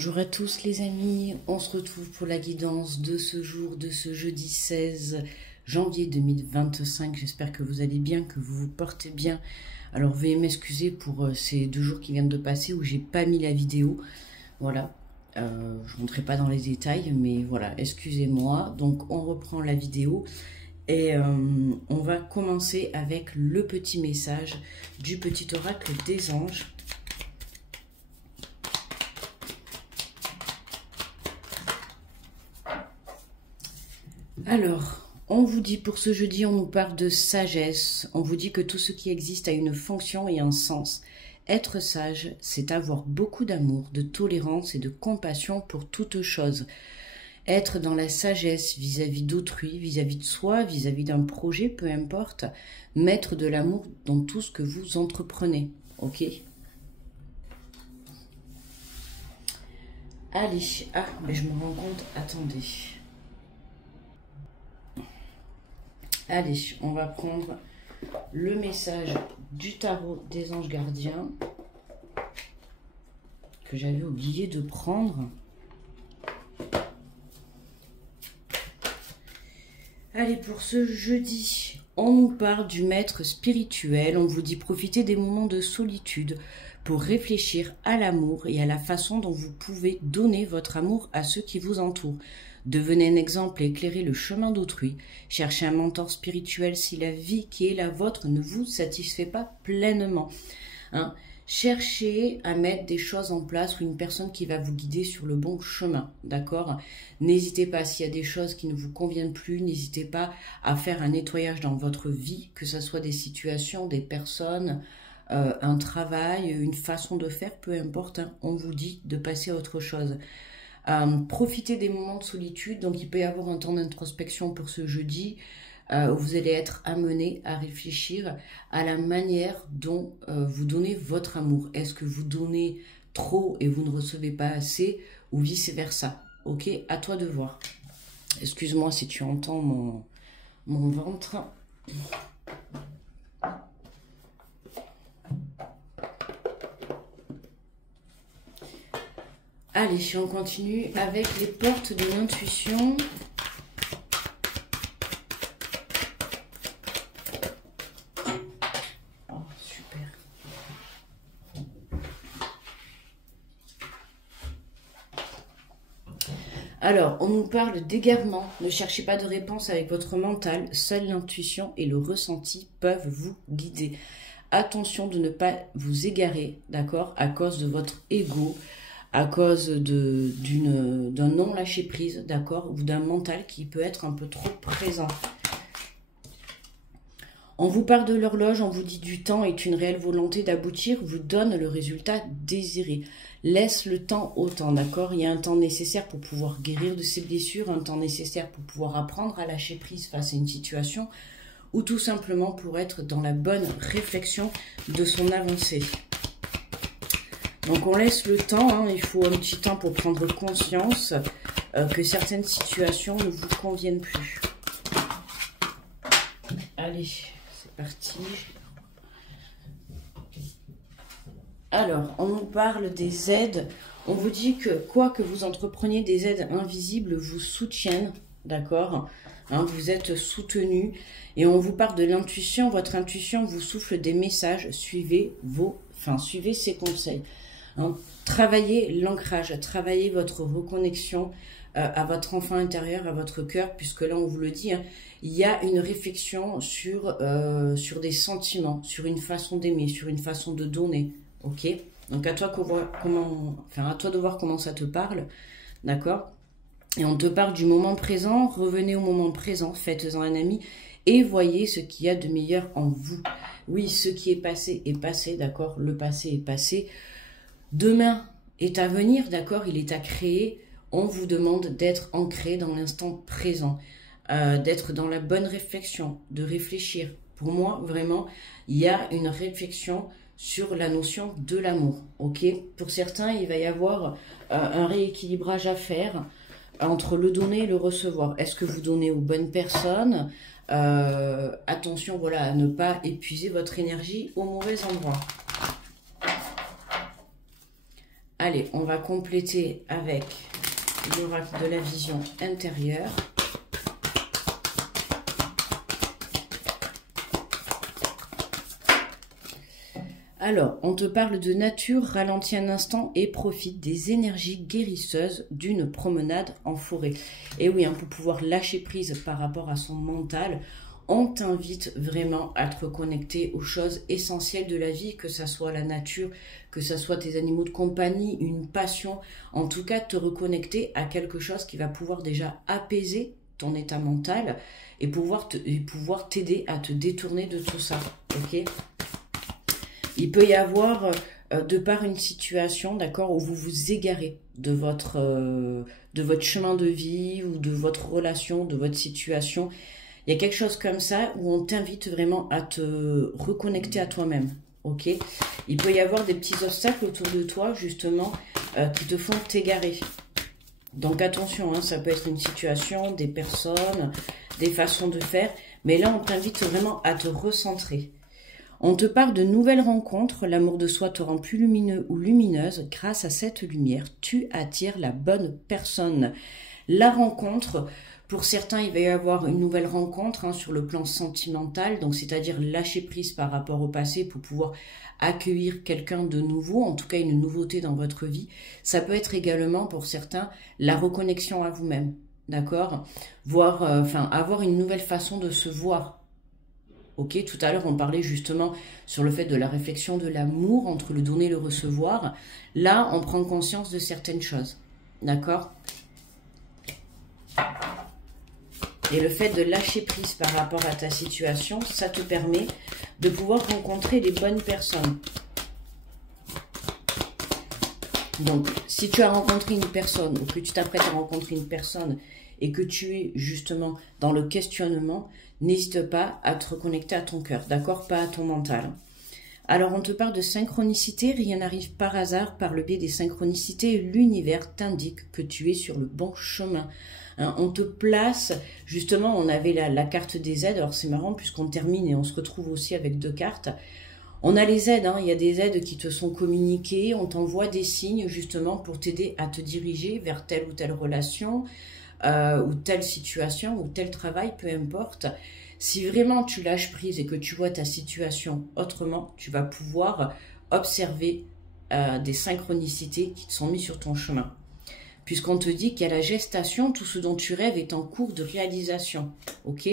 Bonjour à tous les amis, on se retrouve pour la guidance de ce jour, de ce jeudi 16 janvier 2025. J'espère que vous allez bien, que vous vous portez bien. Alors veuillez m'excuser pour ces 2 jours qui viennent de passer où j'ai pas mis la vidéo. Voilà, je ne rentrerai pas dans les détails, mais voilà, excusez-moi. Donc on reprend la vidéo et on va commencer avec le petit message du petit oracle des anges. Alors, on vous dit pour ce jeudi, on nous parle de sagesse. On vous dit que tout ce qui existe a une fonction et un sens. Être sage, c'est avoir beaucoup d'amour, de tolérance et de compassion pour toute chose. Être dans la sagesse vis-à-vis d'autrui, vis-à-vis de soi, vis-à-vis d'un projet, peu importe. Mettre de l'amour dans tout ce que vous entreprenez. Ok ? Allez, mais je me rends compte, attendez. Allez, on va prendre le message du tarot des anges gardiens que j'avais oublié de prendre. Allez, pour ce jeudi, on nous parle du maître spirituel. On vous dit profitez des moments de solitude pour réfléchir à l'amour et à la façon dont vous pouvez donner votre amour à ceux qui vous entourent. Devenez un exemple et éclairez le chemin d'autrui. Cherchez un mentor spirituel si la vie qui est la vôtre ne vous satisfait pas pleinement. Cherchez à mettre des choses en place ou une personne qui va vous guider sur le bon chemin, d'accord? N'hésitez pas, s'il y a des choses qui ne vous conviennent plus, n'hésitez pas à faire un nettoyage dans votre vie, que ce soit des situations, des personnes, un travail, une façon de faire, peu importe, on vous dit de passer à autre chose. Profitez des moments de solitude, donc il peut y avoir un temps d'introspection pour ce jeudi, où vous allez être amené à réfléchir à la manière dont vous donnez votre amour. Est-ce que vous donnez trop et vous ne recevez pas assez, ou vice versa? Ok, à toi de voir. Excuse-moi si tu entends mon ventre. Allez, on continue avec les portes de l'intuition. Oh, super. Alors, on nous parle d'égarement. Ne cherchez pas de réponse avec votre mental. Seule l'intuition et le ressenti peuvent vous guider. Attention de ne pas vous égarer, d'accord, à cause de votre ego, à cause d'un non-lâcher-prise, d'accord, ou d'un mental qui peut être un peu trop présent. On vous parle de l'horloge, on vous dit du temps est une réelle volonté d'aboutir, vous donne le résultat désiré. Laisse le temps au temps, d'accord? Il y a un temps nécessaire pour pouvoir guérir de ses blessures, un temps nécessaire pour pouvoir apprendre à lâcher prise face à une situation, ou tout simplement pour être dans la bonne réflexion de son avancée. Donc on laisse le temps, il faut un petit temps pour prendre conscience que certaines situations ne vous conviennent plus. Allez, c'est parti. Alors, on nous parle des aides. On vous dit que quoi que vous entrepreniez, des aides invisibles vous soutiennent, d'accord, vous êtes soutenu. Et on vous parle de l'intuition. Votre intuition vous souffle des messages. Suivez ses conseils. Travaillez l'ancrage, travaillez votre reconnexion à votre enfant intérieur, à votre cœur, puisque là on vous le dit, il y a une réflexion sur des sentiments, sur une façon d'aimer, sur une façon de donner, ok? Donc à toi de voir comment ça te parle, d'accord? Et on te parle du moment présent, revenez au moment présent, faites-en un ami et voyez ce qu'il y a de meilleur en vous. Oui, ce qui est passé, d'accord? Le passé est passé. Demain est à venir, d'accord, il est à créer. On vous demande d'être ancré dans l'instant présent, d'être dans la bonne réflexion, de réfléchir. Pour moi, vraiment, il y a une réflexion sur la notion de l'amour, ok? Pour certains, il va y avoir un rééquilibrage à faire entre le donner et le recevoir. Est-ce que vous donnez aux bonnes personnes? Attention, voilà, à ne pas épuiser votre énergie au mauvais endroit. Allez, on va compléter avec l'oracle de la vision intérieure. Alors, on te parle de nature, ralentis un instant et profite des énergies guérisseuses d'une promenade en forêt. Et oui, hein, pour pouvoir lâcher prise par rapport à son mental, on t'invite vraiment à te reconnecter aux choses essentielles de la vie, que ça soit la nature, que ça soit tes animaux de compagnie, une passion. En tout cas, te reconnecter à quelque chose qui va pouvoir déjà apaiser ton état mental et pouvoir t'aider à te détourner de tout ça, ok ? Il peut y avoir, de par une situation, d'accord, où vous vous égarez de votre chemin de vie ou de votre relation, de votre situation. Il y a quelque chose comme ça où on t'invite vraiment à te reconnecter à toi-même, ok? Il peut y avoir des petits obstacles autour de toi, justement, qui te font t'égarer. Donc attention, hein, ça peut être une situation, des personnes, des façons de faire, mais là on t'invite vraiment à te recentrer. On te parle de nouvelles rencontres, l'amour de soi te rend plus lumineux ou lumineuse. Grâce à cette lumière, tu attires la bonne personne. La rencontre, pour certains, il va y avoir une nouvelle rencontre hein, sur le plan sentimental, donc c'est-à-dire lâcher prise par rapport au passé pour pouvoir accueillir quelqu'un de nouveau, en tout cas une nouveauté dans votre vie. Ça peut être également pour certains la reconnexion à vous-même, d'accord ? Avoir une nouvelle façon de se voir. Ok, tout à l'heure, on parlait justement sur le fait de la réflexion de l'amour entre le donner et le recevoir. Là, on prend conscience de certaines choses. D'accord ? Et le fait de lâcher prise par rapport à ta situation, ça te permet de pouvoir rencontrer les bonnes personnes. Donc, si tu as rencontré une personne ou que tu t'apprêtes à rencontrer une personne et que tu es justement dans le questionnement, n'hésite pas à te reconnecter à ton cœur, d'accord? Pas à ton mental. Alors, on te parle de synchronicité, rien n'arrive par hasard, par le biais des synchronicités, l'univers t'indique que tu es sur le bon chemin. Hein, on te place, justement, on avait la carte des aides, alors c'est marrant puisqu'on termine et on se retrouve aussi avec deux cartes. On a les aides, hein, il y a des aides qui te sont communiquées, on t'envoie des signes justement pour t'aider à te diriger vers telle ou telle relation, ou telle situation, ou tel travail, peu importe. Si vraiment tu lâches prise et que tu vois ta situation autrement, tu vas pouvoir observer des synchronicités qui te sont mises sur ton chemin. Puisqu'on te dit qu'à la gestation, tout ce dont tu rêves est en cours de réalisation. Ok ?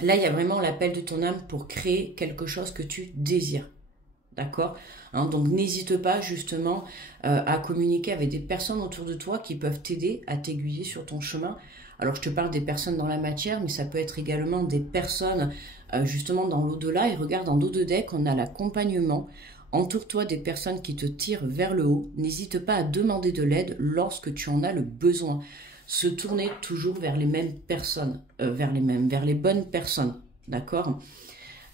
Là, il y a vraiment l'appel de ton âme pour créer quelque chose que tu désires. D'accord ? Hein, donc, n'hésite pas justement à communiquer avec des personnes autour de toi qui peuvent t'aider à t'aiguiller sur ton chemin. Alors, je te parle des personnes dans la matière, mais ça peut être également des personnes justement dans l'au-delà. Et regarde, en dos de deck, on a l'accompagnement. Entoure-toi des personnes qui te tirent vers le haut. N'hésite pas à demander de l'aide lorsque tu en as le besoin. Se tourner toujours vers les mêmes personnes, vers les bonnes personnes, d'accord ?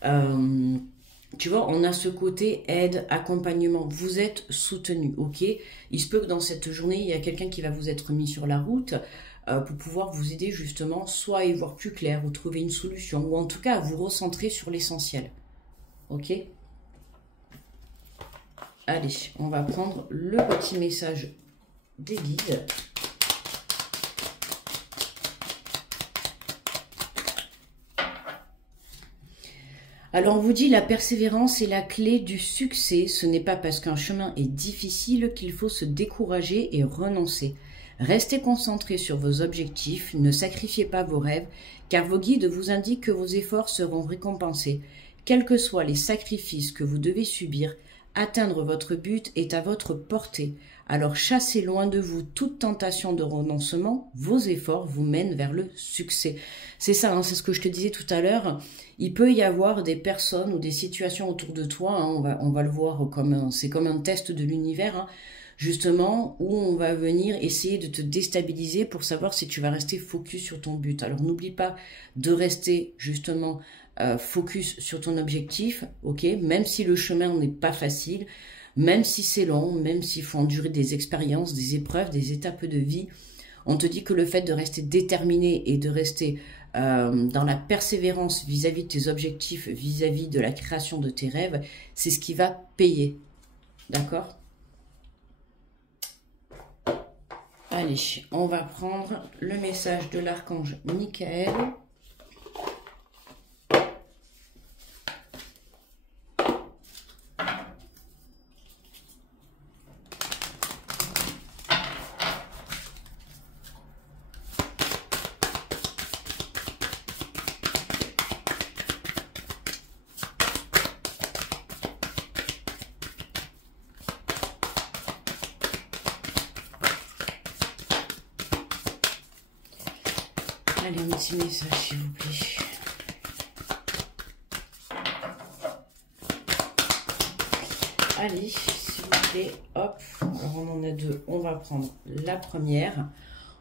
Tu vois, on a ce côté aide, accompagnement, vous êtes soutenu, ok ? Il se peut que dans cette journée, il y a quelqu'un qui va vous être mis sur la route pour pouvoir vous aider justement, soit à y voir plus clair, ou trouver une solution, ou en tout cas à vous recentrer sur l'essentiel, ok ? Allez, on va prendre le petit message des guides. Alors on vous dit la persévérance est la clé du succès. Ce n'est pas parce qu'un chemin est difficile qu'il faut se décourager et renoncer. Restez concentrés sur vos objectifs, ne sacrifiez pas vos rêves, car vos guides vous indiquent que vos efforts seront récompensés. Quels que soient les sacrifices que vous devez subir, atteindre votre but est à votre portée. Alors chassez loin de vous toute tentation de renoncement, vos efforts vous mènent vers le succès. C'est ça, hein, c'est ce que je te disais tout à l'heure. Il peut y avoir des personnes ou des situations autour de toi, hein, on va le voir comme c'est comme un test de l'univers, hein, justement, où on va venir essayer de te déstabiliser pour savoir si tu vas rester focus sur ton but. Alors n'oublie pas de rester justement focus sur ton objectif, ok, même si le chemin n'est pas facile, même si c'est long, même s'il faut endurer des expériences, des épreuves, des étapes de vie. On te dit que le fait de rester déterminé et de rester dans la persévérance vis-à-vis de tes objectifs, vis-à-vis de la création de tes rêves, c'est ce qui va payer. D'accord ? Allez, on va prendre le message de l'archange Michael. Allez, un petit message, s'il vous plaît. Allez, s'il vous plaît, hop. Alors, on en a deux. On va prendre la première.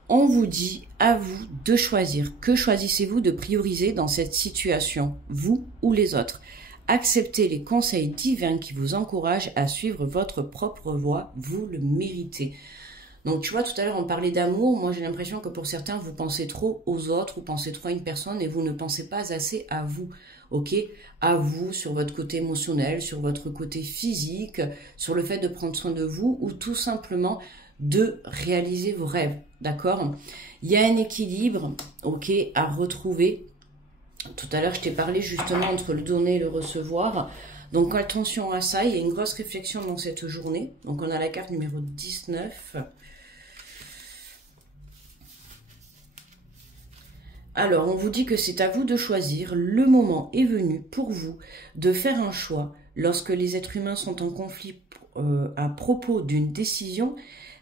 On vous dit, à vous de choisir. Que choisissez-vous de prioriser dans cette situation, vous ou les autres? Acceptez les conseils divins qui vous encouragent à suivre votre propre voie. Vous le méritez. Donc, tu vois, tout à l'heure, on parlait d'amour. Moi, j'ai l'impression que pour certains, vous pensez trop aux autres, vous pensez trop à une personne et vous ne pensez pas assez à vous, ok? À vous, sur votre côté émotionnel, sur votre côté physique, sur le fait de prendre soin de vous ou tout simplement de réaliser vos rêves, d'accord? Il y a un équilibre, ok, à retrouver. Tout à l'heure, je t'ai parlé justement entre le donner et le recevoir. Donc, attention à ça. Il y a une grosse réflexion dans cette journée. Donc, on a la carte numéro 19. Alors, on vous dit que c'est à vous de choisir. Le moment est venu pour vous de faire un choix. Lorsque les êtres humains sont en conflit à propos d'une décision,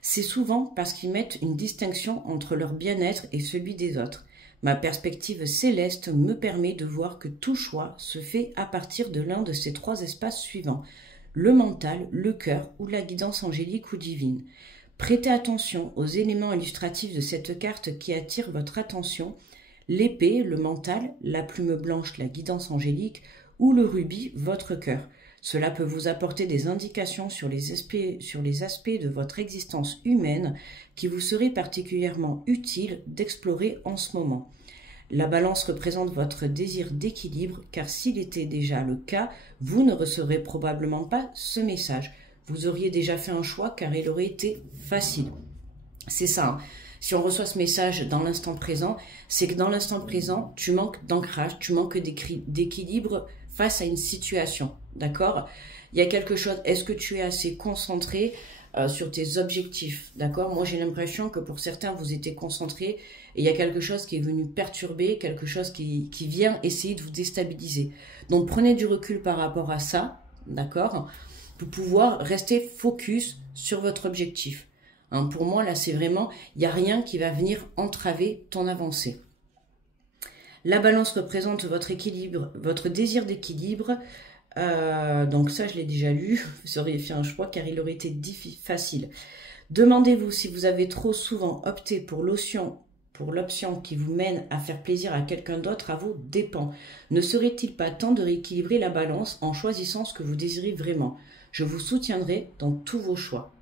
c'est souvent parce qu'ils mettent une distinction entre leur bien-être et celui des autres. Ma perspective céleste me permet de voir que tout choix se fait à partir de l'un de ces trois espaces suivants, le mental, le cœur ou la guidance angélique ou divine. Prêtez attention aux éléments illustratifs de cette carte qui attirent votre attention, l'épée, le mental, la plume blanche, la guidance angélique ou le rubis, votre cœur. Cela peut vous apporter des indications sur les aspects de votre existence humaine qui vous seraient particulièrement utiles d'explorer en ce moment. La balance représente votre désir d'équilibre, car s'il était déjà le cas, vous ne recevrez probablement pas ce message. Vous auriez déjà fait un choix car il aurait été facile. C'est ça, hein. Si on reçoit ce message dans l'instant présent, c'est que dans l'instant présent, tu manques d'ancrage, tu manques d'équilibre face à une situation, d'accord? Il y a quelque chose, est-ce que tu es assez concentré sur tes objectifs, d'accord? Moi, j'ai l'impression que pour certains, vous étiez concentré et il y a quelque chose qui est venu perturber, quelque chose qui vient essayer de vous déstabiliser. Donc, prenez du recul par rapport à ça, d'accord? Pour pouvoir rester focus sur votre objectif. Hein, pour moi, là, c'est vraiment, il n'y a rien qui va venir entraver ton avancée. La balance représente votre équilibre, votre désir d'équilibre. Donc ça, je l'ai déjà lu. Vous auriez fait un choix car il aurait été facile. Demandez-vous si vous avez trop souvent opté pour l'option qui vous mène à faire plaisir à quelqu'un d'autre à vos dépens. Ne serait-il pas temps de rééquilibrer la balance en choisissant ce que vous désirez vraiment? Je vous soutiendrai dans tous vos choix.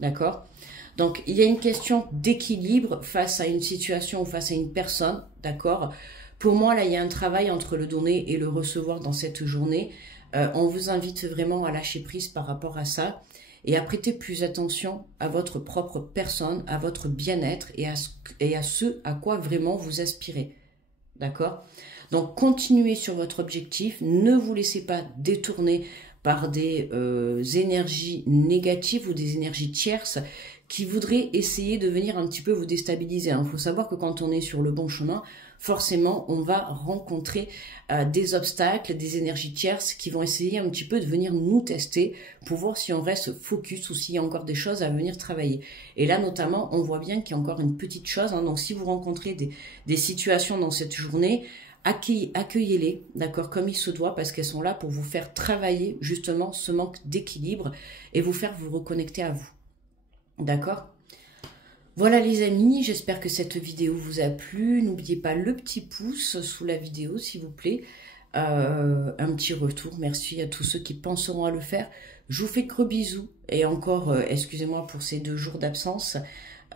D'accord? Donc, il y a une question d'équilibre face à une situation ou face à une personne. D'accord? Pour moi, là, il y a un travail entre le donner et le recevoir dans cette journée. On vous invite vraiment à lâcher prise par rapport à ça et à prêter plus attention à votre propre personne, à votre bien-être et à ce à quoi vraiment vous aspirez. D'accord? Donc, continuez sur votre objectif. Ne vous laissez pas détourner par des énergies négatives ou des énergies tierces qui voudraient essayer de venir un petit peu vous déstabiliser. Il faut savoir que quand on est sur le bon chemin, forcément, on va rencontrer des obstacles, des énergies tierces qui vont essayer un petit peu de venir nous tester pour voir si on reste focus ou s'il y a encore des choses à venir travailler. Et là, notamment, on voit bien qu'il y a encore une petite chose. Hein, donc, si vous rencontrez des situations dans cette journée, accueillez-les, d'accord, comme il se doit, parce qu'elles sont là pour vous faire travailler justement ce manque d'équilibre et vous faire vous reconnecter à vous. D'accord? Voilà les amis, j'espère que cette vidéo vous a plu. N'oubliez pas le petit pouce sous la vidéo, s'il vous plaît. Un petit retour. Merci à tous ceux qui penseront à le faire. Je vous fais gros bisous. Et encore, excusez-moi pour ces 2 jours d'absence.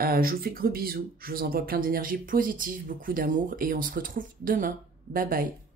Je vous fais gros bisous. Je vous envoie plein d'énergie positive, beaucoup d'amour. Et on se retrouve demain. Bye bye.